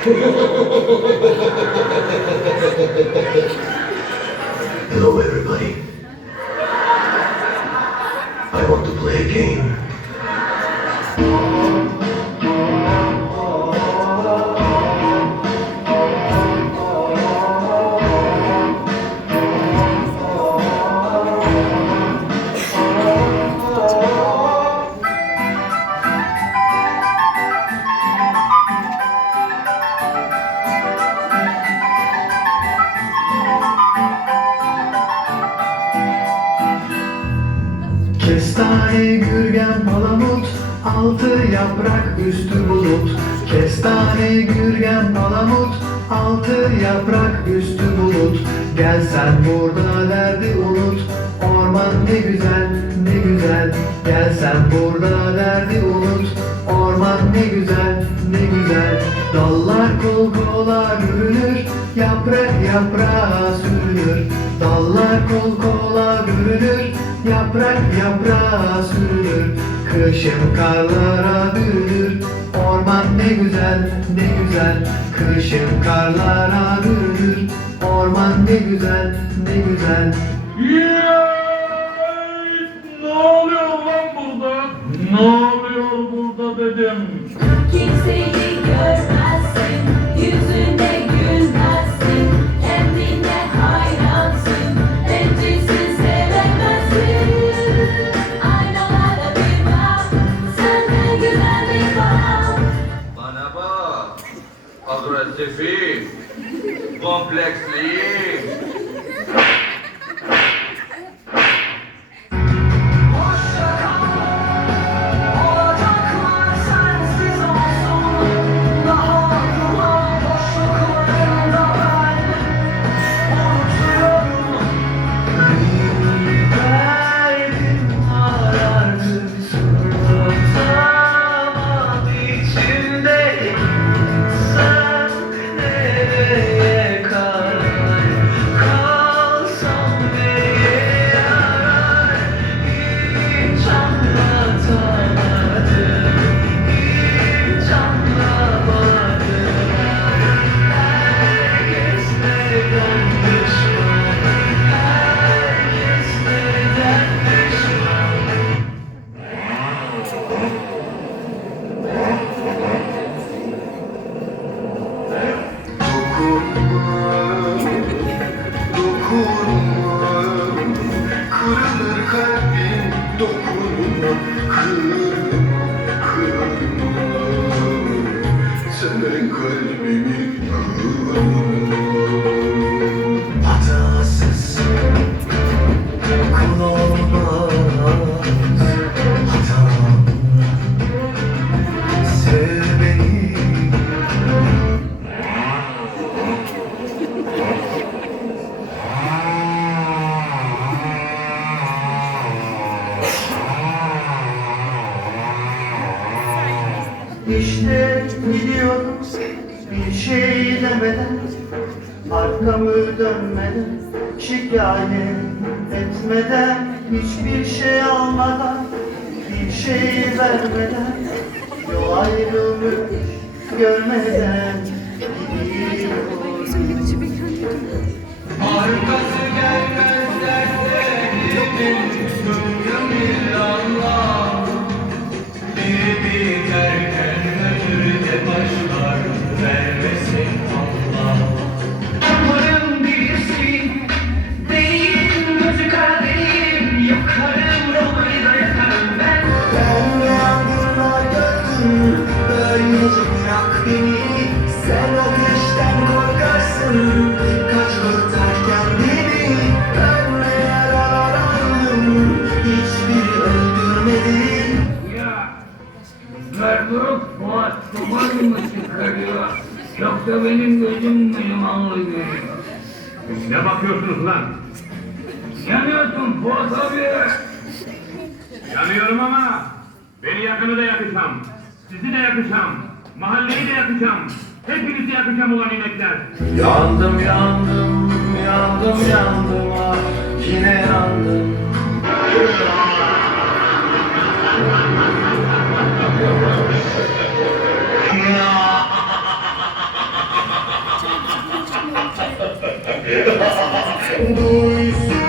Hello everybody. I want to play a game. Kestane, gürgen, palamut, altı yaprak, üstü bulut. Kestane, gürgen, palamut, altı yaprak, üstü bulut. Gel sen burada derdi unut, orman ne güzel, ne güzel. Gel sen burada derdi unut, orman ne güzel, ne güzel. Dallar kol kola bürünür, yaprak yaprağa sürünür. Dallar kol kola bürünür, yaprak yaprağa sürünür. Kışın karlara bürünür, orman ne güzel, ne güzel. Kışın karlara bürünür, orman ne güzel, ne güzel. Ne oluyor lan burada? Ne oluyor burada dedim. Kimseyi görmezsin, yüzüne gülmezsin, kendine hayransın, bencilsin sevemezsin. Aynalara bir bak, sende güzellik var. Bana bak, agresifim, kompleksliyim. İşte gidiyorum bir şey demeden, arkamı dönmeden, şikayet etmeden, hiçbir şey almadan, bir şey vermeden, yol ayrılmış görmeden gidiyorum. Arkası gelmezlerse gidin, illallah. Biri biterken öbürü başlar, vermesin Allah. Umarım bilirsin, değil gözü kara değil, yakarım romayı da yakarım ben. Ben yangınlar gördüm, böylece bırak beni. Sen ateşten korkarsın, kaç kurtar kendini. Ölme yaralar aldım, hiçbiri öldürmedi. Merdurup Fuat duman mı çıkarıyor? Yoksa benim gözüm mü limanlı görüyor? Ne bakıyorsunuz lan? Yanıyorsun Fuat abi. Yanıyorum ama beni yakını da yakacağım. Sizi de yakacağım. Mahalleyi de yakacağım. Hepinizi yakacağım ulan inekler. Yandım yandım yandım yandım ah yine yandım. duysun.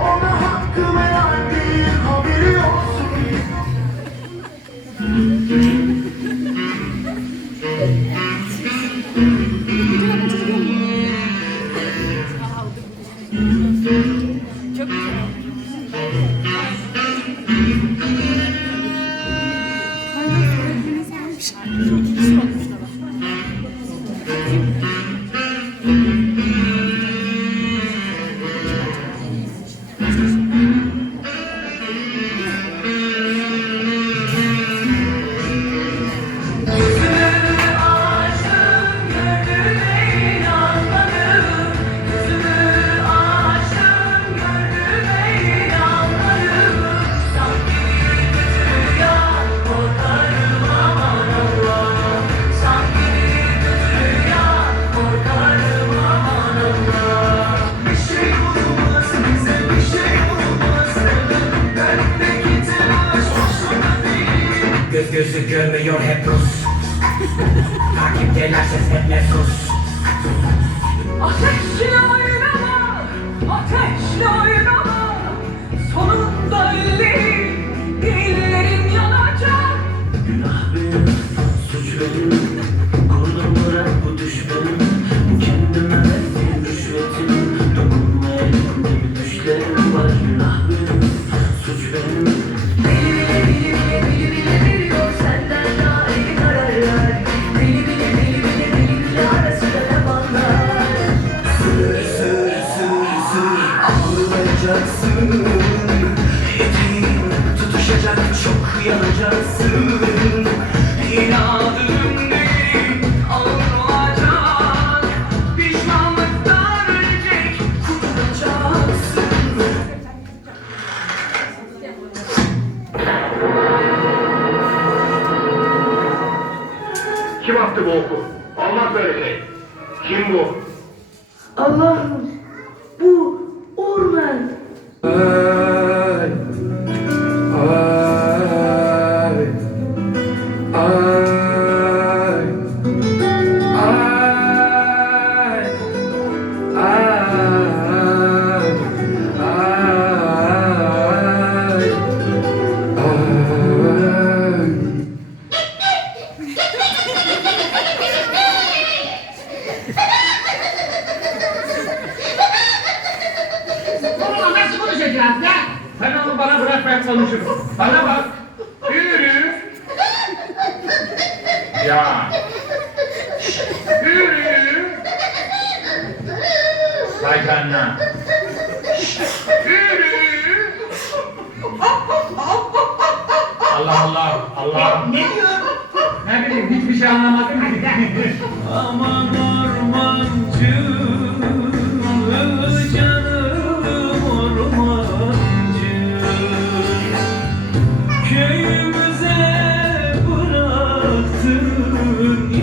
Ona hakkı meğer değil, haberi olsun. Göz gözü görmüyor hep Rus. Takipteler ses etme sus. Ateşle oynama, ateşle oynama. Sonunda ellerin yanacak. Günah benim, suç benim. Kurdum bırak bu düş benim. Kendime verdiğim rüşvetim. Dokunma elimde bir düşlerim var. Günah benim, suç benim. Biliyor senden daha iyi kararlar. Bili arasında ne bağlar. Sır ağlayacaksın. Eteğin tutuşacak, çok yanacaksın. İnadım değil, ağır olacak. Pişmanlıktan ölecek, kurtulacaksın. Kim attı bu oku? Olmaz böyle şey. Kim bu? Allah'ım, bu Orman. Ay, ay, ay, ay, ay, ay. Bununla nasıl konuşacağız ya? Sen onu bana bırak, ben konuşurum. Bana bak. Yürü. Ya. Yürü. Vay canına. Yürü. Allah Allah. Allah. Ne diyor? Ne bileyim, hiçbir şey anlamadım. Aman ormancı, canım ormancı. Köyümüze bıraktın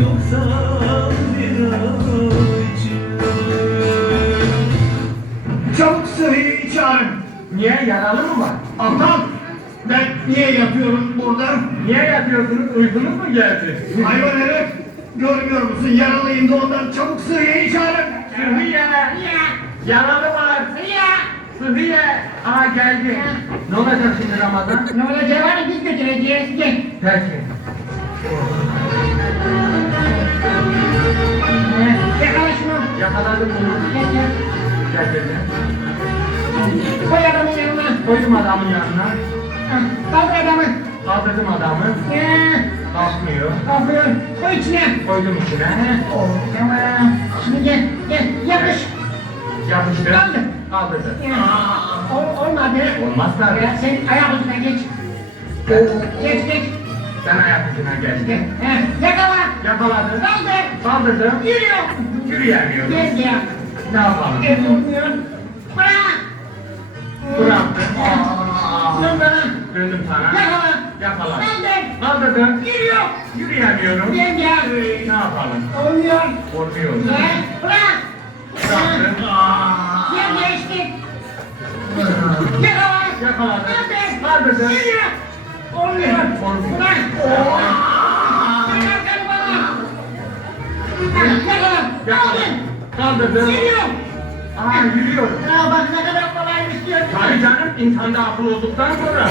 yoksa bir acı. Çabuk Sıhhiye'yi çağırın. Niye, yaralı mı var? Aptal! Ben niye yatıyorum burada? Niye yatıyorsunuz? Uykunuz mu geldi? Hayvan herif! Görmüyor musun? Yaralıyım da ondan. Çabuk Sıhhiye'yi çağırın. Sıhhiye! Yaralı var! Sıhhiye! Aha geldi. Ne olacak şimdi Ramazan? Ne olacağı var biz götüreceğiz. Gel. Peki. Yakala şunu. Yakaladım bunu. Gel gel. Getirdim. Koy adamın yanına. Koydum adamın yanına. Kaldır adamı. Kaldırdım adamı. Kalkmıyor. Kalkıyor. Koy içine. Koydum içine. Tamam. Şimdi gel. Gel. Yapış. Yapıştı. Kaldır. Kaldırdı. Olmadı. Olmaz tabii. Sen ayak ucuna geç. Geç geç. Sen ayak ucuna geçtin. Yakala. Yakaladım. Kaldır. Kaldırdım. Yürüyor. Yürüyemiyorum. Gel gel. Ne yapalım? Olmuyor. Bırak. Bıraktım. Dön bana. Döndüm sana. Yakala. Yakaladım. Kaldır. Kaldırdım. Yürüyor. Yürüyemiyorum. Gel gel. Ne yapalım? Olmuyor. Olmuyor. Gel. Bırak. Bıraktım. Gel geçtik. Yakala. Yakaladım. Kaldır. Kaldırdım. Yürüyor. Olmuyor. Olmuyor. Bırak. Bırak bana. Yakala. Yakaladım. Kaldır. kaldırdım. Geliyorum. Aa yürüyor. Ya bak ne kadar kolaymış diyor. Tabii canım insanda akıl olduktan sonra.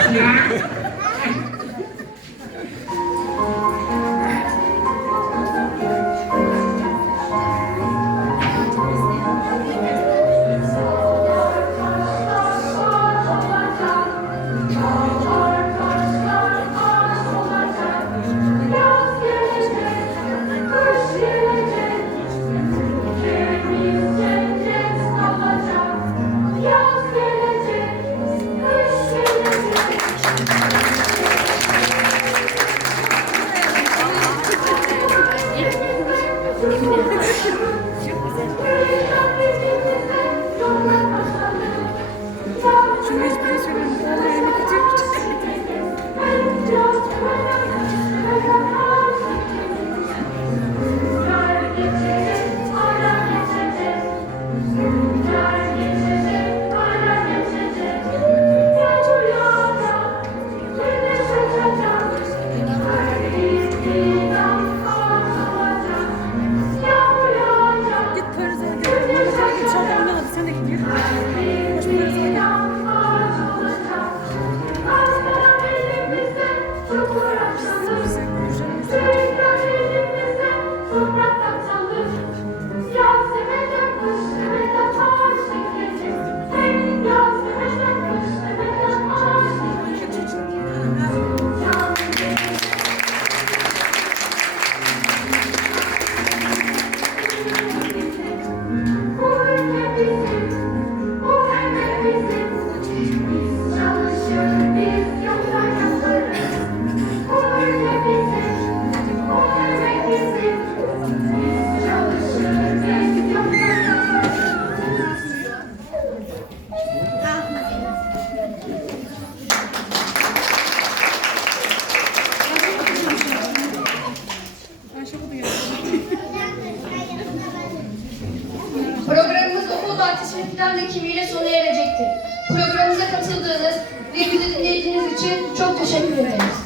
Programımız okul bahçesinin fidan dikimiyle sona erecektir. Programımıza katıldığınız ve bizi dinlediğiniz için çok teşekkür ederiz.